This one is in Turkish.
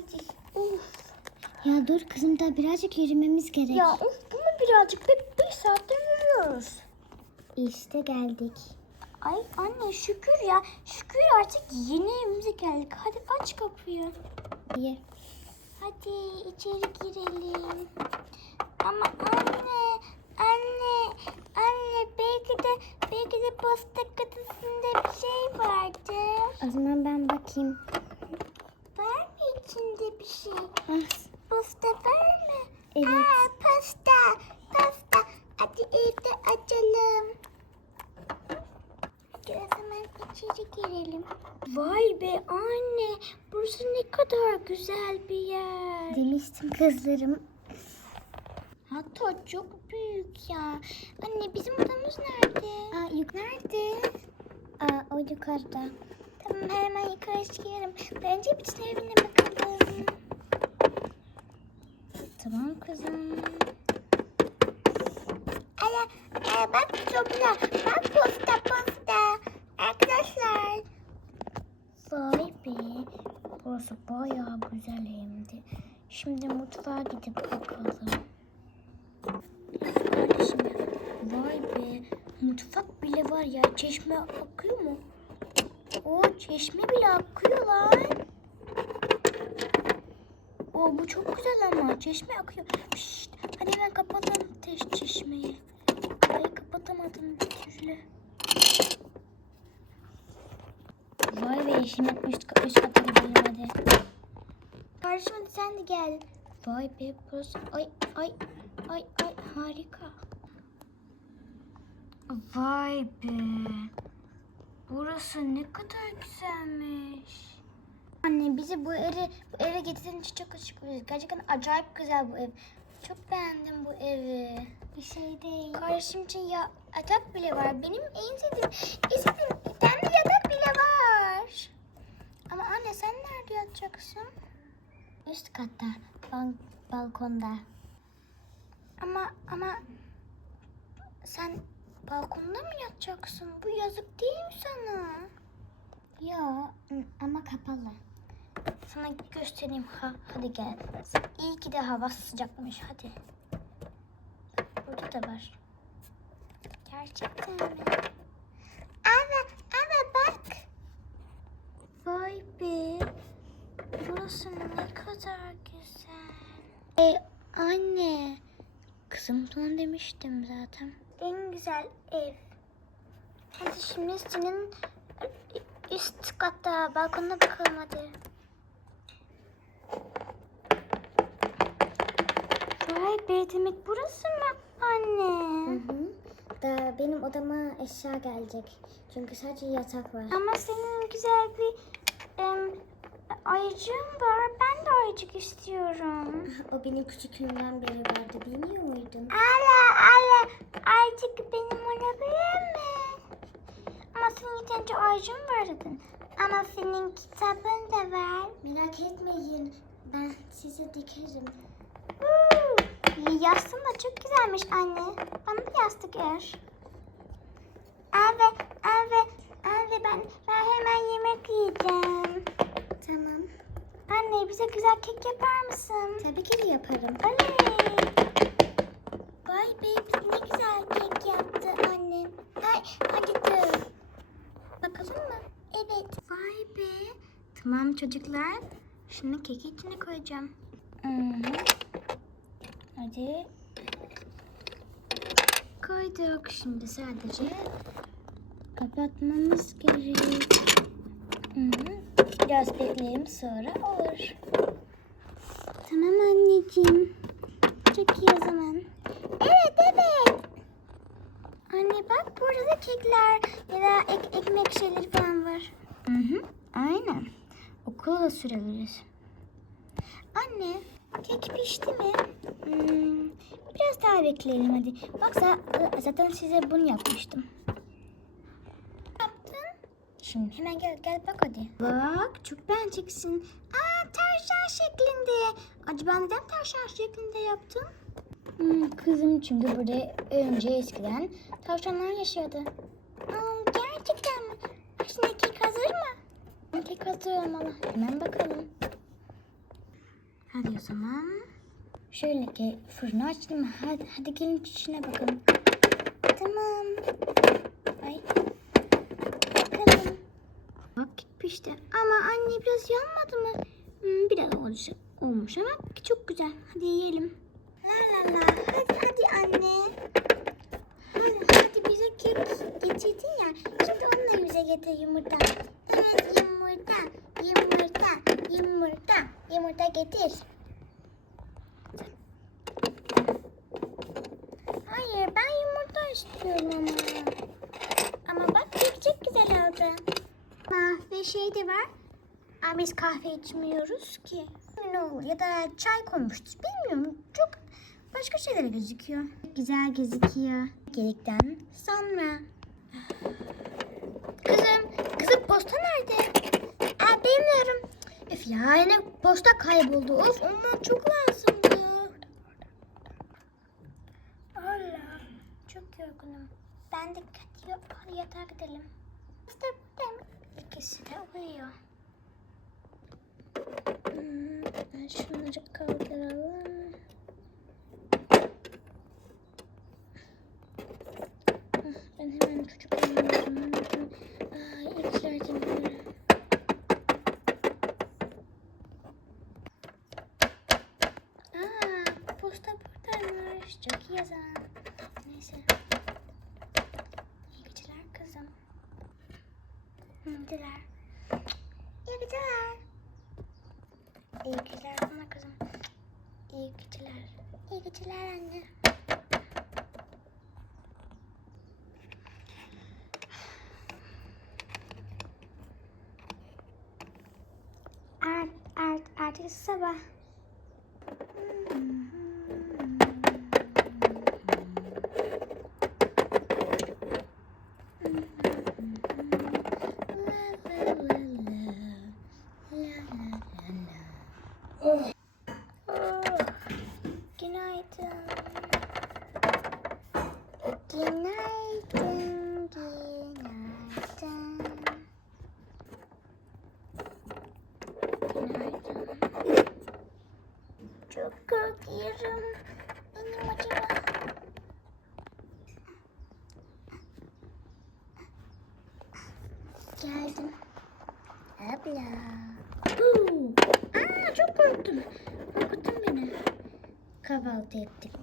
geldik. Uf. Ya dur kızım da birazcık yürümemiz gerek. Ya uf bunu birazcık bir, bir saattir yürüyoruz. İşte geldik. Ay anne şükür ya. Şükür artık yeni evimize geldik. Hadi aç kapıyı. İyi. Hadi içeri girelim. Ama anne, anne, anne belki de belki de posta kutusunda bir şey vardı. O zaman ben bakayım. İçinde bir şey? Posta var mı? Evet. Aa, pasta, pasta. Hadi evde açalım. Hadi o zaman içeri girelim. Vay be anne, burası ne kadar güzel bir yer. demiştim kızlarım. Hatta çok büyük ya. Anne bizim odamız nerede? Aa, yuk nerede? Aa, o yukarıda. Tamam hemen yukarı çıkıyorum. Bence bütün evine bakalım. Tamam kızım. Ala, e, bak topla. Bak posta posta. Arkadaşlar. Vay be. Burası bayağı güzel de. Şimdi mutfağa gidip bakalım. Kardeşim vay be. Mutfak bile var ya. Çeşme akıyor mu? O çeşme bile akıyor lan. O bu çok güzel ama çeşme akıyor. Şşt, hadi hemen kapatalım teş çeşmeyi. Ay kapatamadım bir türlü. Vay be şimdi üst, üst kata gidelim hadi. Kardeşim hadi sen de gel. Vay be burası ay ay ay ay harika. Vay be. Burası ne kadar güzelmiş. Anne bizi bu eve, bu eve getirdiğin için çok teşekkür. Gerçekten acayip güzel bu ev. Çok beğendim bu evi. Bir şey değil. Kardeşim için ya yatak bile var. Benim en sevdiğim, istediğim bir tane yatak bile var. Ama anne sen nerede yatacaksın? Üst katta ban- balkonda. Ama ama sen balkonda mı yatacaksın? Bu yazık değil mi sana? Yo ama kapalı. Sana göstereyim. Ha, hadi gel. İyi ki de hava sıcakmış. Hadi. Burada da var. Gerçekten mi? Evet, evet bak. Vay be. Burası ne kadar güzel. E, anne. Kızım sana demiştim zaten. En güzel ev. Hadi şimdi senin üst katta balkonuna bakalım hadi. Vay be demek burası mı Hı anne? hı. Da benim odama eşya gelecek. Çünkü sadece yatak var. Ama senin güzel bir em, ayıcığın var. Ben de ayıcık istiyorum. O benim küçüklüğümden beri vardı bilmiyor muydun? Ala ala ayıcık benim olabilir mi? Ama senin yeterince ayıcığın var dedin. Ama senin kitabın da var. Merak etmeyin. Ben size dikerim. Yastığın da çok güzelmiş anne. Bana da yastık ör. Evet, evet, evet ben, ben hemen yemek yiyeceğim. Tamam. Bize güzel kek yapar mısın? Tabii ki de yaparım. Oley. Vay be ne güzel kek yaptı anne. Ay hadi dur. Bakalım mı? Evet. Vay be. Tamam çocuklar. Şunu keki içine koyacağım. Hı. Hadi. Koyduk. Şimdi sadece Kapatmamız gerek. Hı. Biraz bekleyelim sonra olur. Tamam anneciğim. Çok iyi o zaman. Evet evet. Anne bak burada da kekler ya da ek- ekmek şeyleri falan var. Hı hı. Aynen. Okula da sürebiliriz. Anne kek pişti mi? Hmm, biraz daha bekleyelim hadi. Bak za- zaten size bunu yapmıştım. Şimdi hemen gel gel bak hadi. Bak çok beğeneceksin. Aa tavşan şeklinde. Acaba neden tavşan şeklinde yaptın? Hmm, kızım çünkü burada önce eskiden tavşanlar yaşıyordu. Aa, gerçekten mi? Şimdi kek hazır mı? Kek hazır olmalı. Hemen bakalım. Hadi o zaman. Şöyle ki fırını açtım. Hadi, hadi gelin içine bakalım. Tamam. Ay. Bakalım. Pişti. Ama anne biraz yanmadı mı? Hmm, biraz olmuş, olmuş ama çok güzel. Hadi yiyelim. La la la. Hadi hadi anne. Hadi, hadi bize kek getirdin ya. Şimdi onu da bize getir yumurta. Evet yumurta. Yumurta. Yumurta. Yumurta getir. Hayır ben yumurta istiyorum. Ama bak kek çok güzel oldu. Kahve şey de var. Ama biz kahve içmiyoruz ki. Ne ya da çay koymuştur. Bilmiyorum. Çok başka şeyler gözüküyor. Güzel gözüküyor. Gelikten sonra. Kızım, kızım posta nerede? Aa, bilmiyorum. Öf ya yine posta kayboldu. Of ondan çok lazımdı. Allah çok yorgunum. Ben de yatağa gidelim. İşte ikisi de uyuyor. Hmm, şunları kaldıralım. Ah, Ben hemen çocuklarımı unuttum. Aa, ilklerden böyle. Aa, posta buradaymış. Çok iyi o zaman. Neyse. İyi geceler kızım. İyi geceler. İyi geceler. İyi geceler sana kızım. İyi geceler. İyi geceler anne. Art, art, artık sabah. Günaydın, günaydın. Günaydın. Çok korkuyorum. Benim acaba... Geldim. Abla. Aa, çok korktum. Korkuttun beni. Kahvaltı ettik.